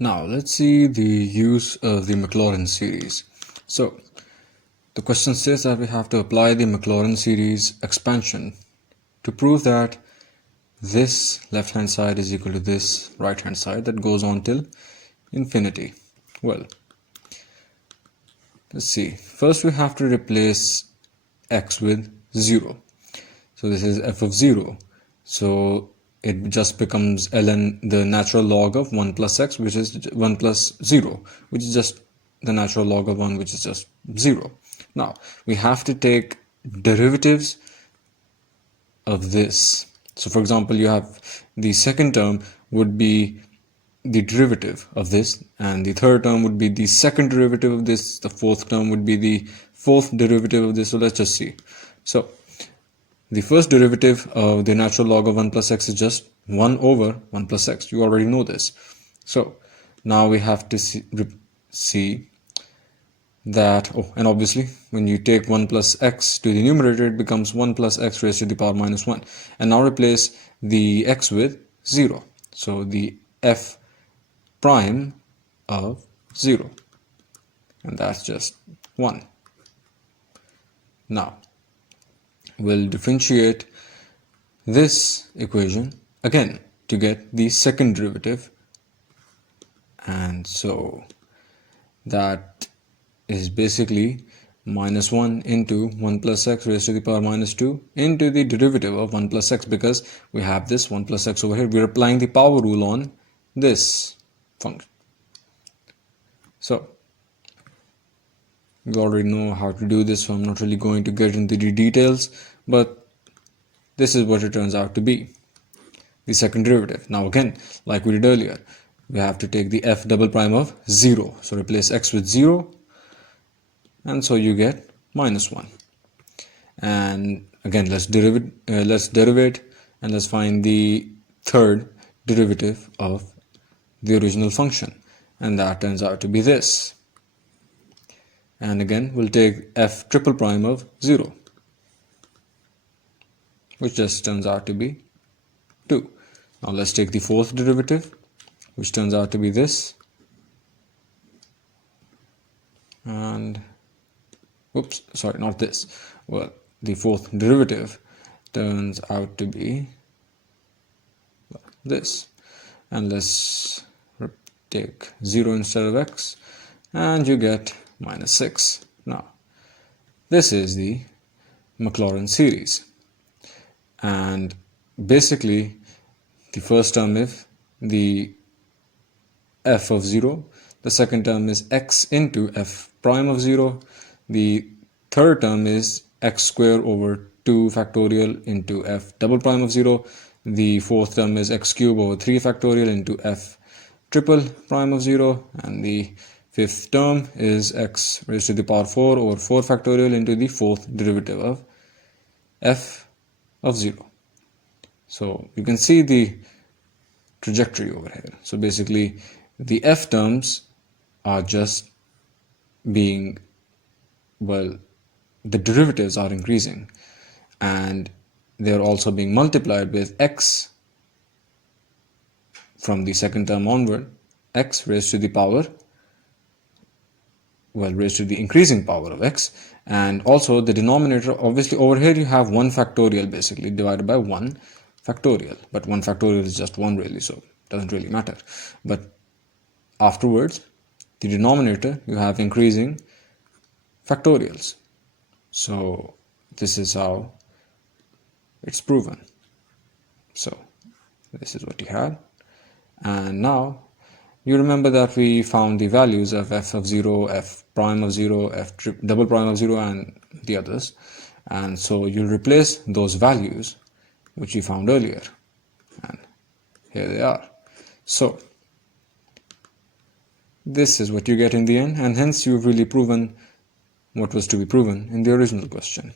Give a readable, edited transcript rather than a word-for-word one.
Now let's see the use of the Maclaurin series. So the question says that we have to apply the Maclaurin series expansion to prove that this left hand side is equal to this right hand side that goes on till infinity. Well, let's see. First we have to replace x with 0. So this is f of 0. So it just becomes ln the natural log of 1 plus x, which is 1 plus 0, which is just the natural log of 1, which is just 0. Now we have to take derivatives of this. So for example, you have the second term would be the derivative of this, and the third term would be the second derivative of this, the fourth term would be the fourth derivative of this. So let's just see. So the first derivative of the natural log of 1 plus x is just 1 over 1 plus x. You already know this. So now we have to see that, and obviously when you take 1 plus x to the numerator, it becomes 1 plus x raised to the power minus 1. And now replace the x with 0. So the f prime of 0. And that's just 1. Now we'll differentiate this equation again to get the second derivative, and so that is basically minus 1 into 1 plus x raised to the power minus 2 into the derivative of 1 plus x, because we have this 1 plus x over here. We're applying the power rule on this function. So you already know how to do this, so I'm not really going to get into the details, but this is what it turns out to be, the second derivative. Now again, like we did earlier, we have to take the f double prime of 0. So replace x with 0, and so you get minus 1. And again, let's derivate and let's find the third derivative of the original function, and that turns out to be this. And again, we'll take f triple prime of 0, which just turns out to be 2. Now let's take the fourth derivative, which turns out to be this. And oops, sorry, not this. Well, the fourth derivative turns out to be this. And let's take 0 instead of x, and you get minus 6. Now this is the Maclaurin series, and basically the first term is the f of 0, the second term is x into f prime of 0, the third term is x square over 2 factorial into f double prime of 0, the fourth term is x cube over 3 factorial into f triple prime of 0, and the fifth term is x raised to the power 4 over 4 factorial into the fourth derivative of f of 0. So you can see the trajectory over here. So basically the f terms are just being, well, the derivatives are increasing, and they're also being multiplied with x from the second term onward, x raised to the power, well, raised to the increasing power of x. And also the denominator, obviously over here you have 1 factorial basically divided by 1 factorial, but 1 factorial is just 1 really, so it doesn't really matter. But afterwards, the denominator, you have increasing factorials. So this is how it's proven. So this is what you had. And now you remember that we found the values of f of 0, f prime of 0, f double prime of 0, and the others. And so you'll replace those values which you found earlier, and here they are. So this is what you get in the end, and hence you've really proven what was to be proven in the original question.